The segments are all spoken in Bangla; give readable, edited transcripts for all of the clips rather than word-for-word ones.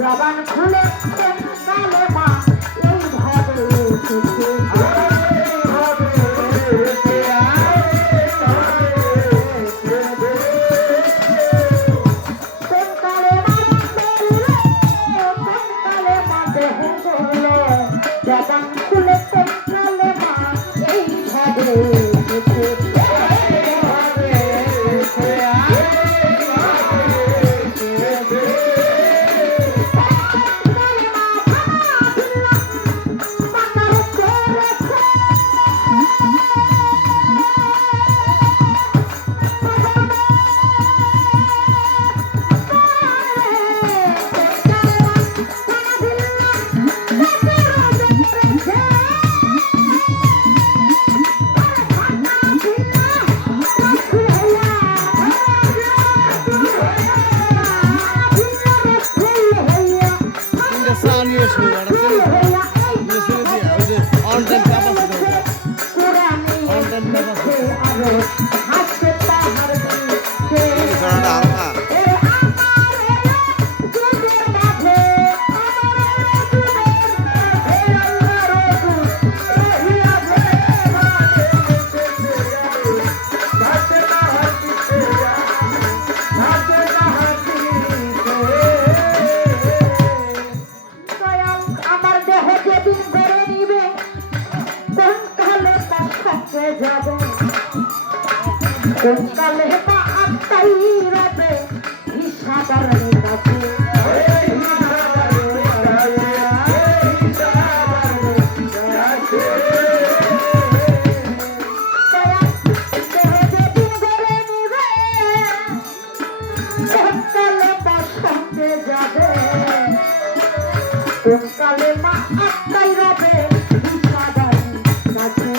জবান খুলে কালে মা এইভাবে জবান খুলে কালে মা এইভাবে কালে বা আত্মাই রবে হিসাবার কাছে যাবে কালে মা আত্মাই রবে হিসাবার কাছে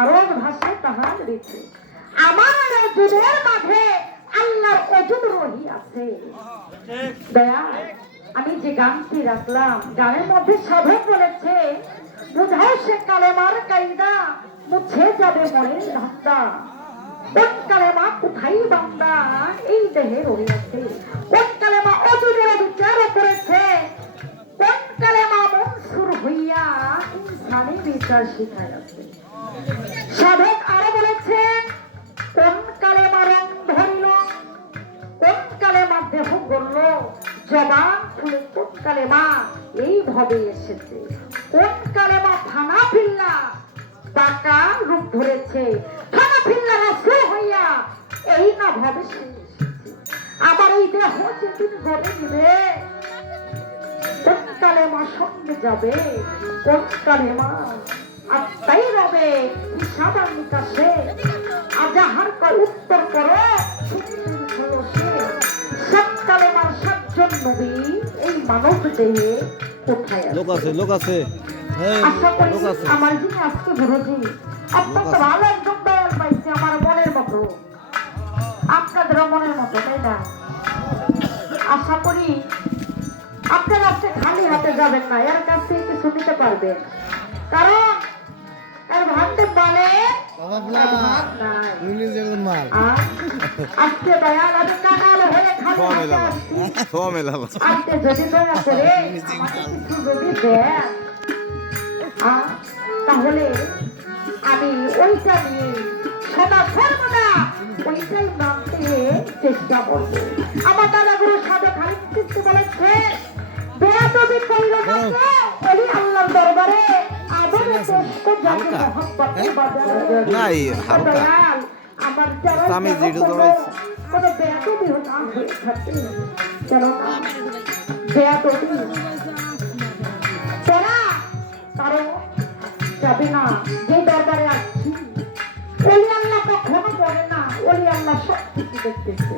আরব ভাষায় তাহার রয়েছে আমার যুগের মাঝে আল্লাহর অজুদ রহি আছে। দয়া আমি যে গানটি রাখলাম গানের মধ্যে সাধক বলেছে বুঝাও সে কালেমার কায়দা মুছে যাবে মনের ধান্দা কোন কালেমা কোথায় বান্দা এই দেহে রহিয়াছে কোন কালেমা অজুদের বিচার করেছে কোন কালেমা মনসুর হইয়া ইনসানি বিচার শিখাইয়াছে। সাধক আরো বলেছেন কোন কালেমা রং ধরিল কোন কালেমা দেহ গড়ল জবান খুলে কোন কালেমা এইভাবে এসেছে কোন কালেমা ফানা ফিল্লা বাঁকা রূপ ধরেছে ফানা ফিল্লা রাসূল হইয়া এই না ভাবে আবার এই দেহ যেদিন গড়ে নিবে কোন কালেমা সঙ্গে যাবে কোন কালেমা হবে হিসাবার নিকাশে আজাহার কর উত্তর করো সৎকালে আমার সাতজন নবী এই মানব দেহে কোথায় লোক আছে লোক আছে আশা করি লোক আছে আমার যিনি আজকে গুরুজি অত্যন্ত ভালো একদম দয়াল পাইছে আমার মনের মতো আপনাদের মনের মতো তাই না আশা করি আপনারা আজকে খালি হাতে যাবেন না এর কাছ থেকে কিছু নিতে পারবেন কারণ এর ভাবতে পারে আজকে দয়াল আমি কাঙাল হয়ে খালি হাতে যদি দয়া করে আমাকে কিছু যদি দেন তাহলে আমি ওইটা নিয়ে সদা সর্বদা ওইটাই মানতে চেষ্টা করবো আমার দাদা গুরু সাদা খালি চিনতে বলেছে বেয়াদবি কইরো না ওলি আল্লাহর দরবারে আদরে চেষ্টা যাকে মহব্বতে বাজারে নাই হালকা আমার যারা আমি যেটা দৌড়াইছি কোনো বেয়াদবি না হয়ে থাকে কেন না বেয়াদবি তারা কারণ যাবে না যে দরবারে আসছি ওলি আল্লাহ কখনো বলে না ওলি আল্লাহ সব কিছু দেখতেছে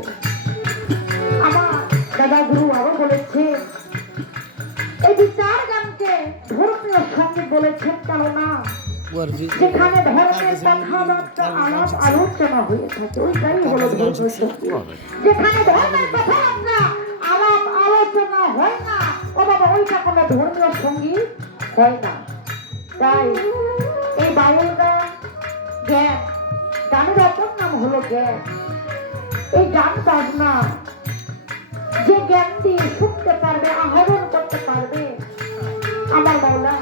আমার দাদা গুরু আরো বলেছে এই বিচার গানকে ধর্মীয় সঙ্গীত বলেছেন কেননা যেখানে ধর্মের কথাবার্তা আলাপ আলোচনা হয়ে থাকে ওইটাই হলো ধর্মীয় সঙ্গীত যেখানে ধর্মের কথাবার্তা আলাপ আলোচনা হয় না ও বাবা ওইটা কোনো ধর্মীয় সঙ্গীত হয় না তাই এই বাউল গান জ্ঞান গানের অপর নাম হলো জ্ঞান এই গান বাজনা যে জ্ঞান দিয়ে শুনতে পারবে আহরণ করতে পারবে আমার মাওলা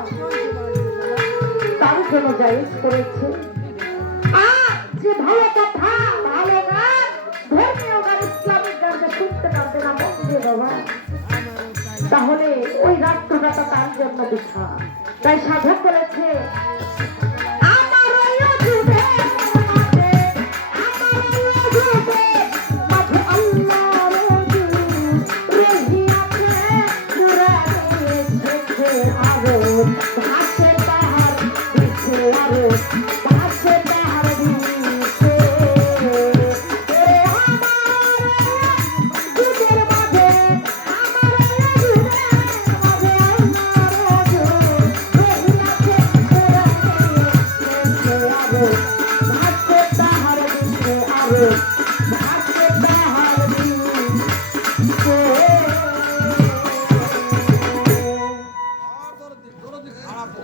তার জন্য জায়েজ করেছে আর যে ভালো কথা ভালো গান ধর্মীয় গান ইসলামিক গান যে শুনতে পারবে না বন্ধু বাবা তাহলে ওই রাষ্ট্রটা তার জন্য বৃথা তাই সাধক বলেছে আমার ওই অযুবে মাঝে আমার ওই অযুবে মাঝে আল্লাহর অযুব রহিয়াছে কুরআনে শেখে আরো ভাসে তাহার দিছে আরো ভাসে তাহার দিছে ওরে আমার যুগের মাঝে আমার যুগের মাঝে আল্লাহর অযুব রহিয়াছে কুরআনে শেখে আরো ভাসে তাহার দিছে আরো ভাসে তাহার দিছে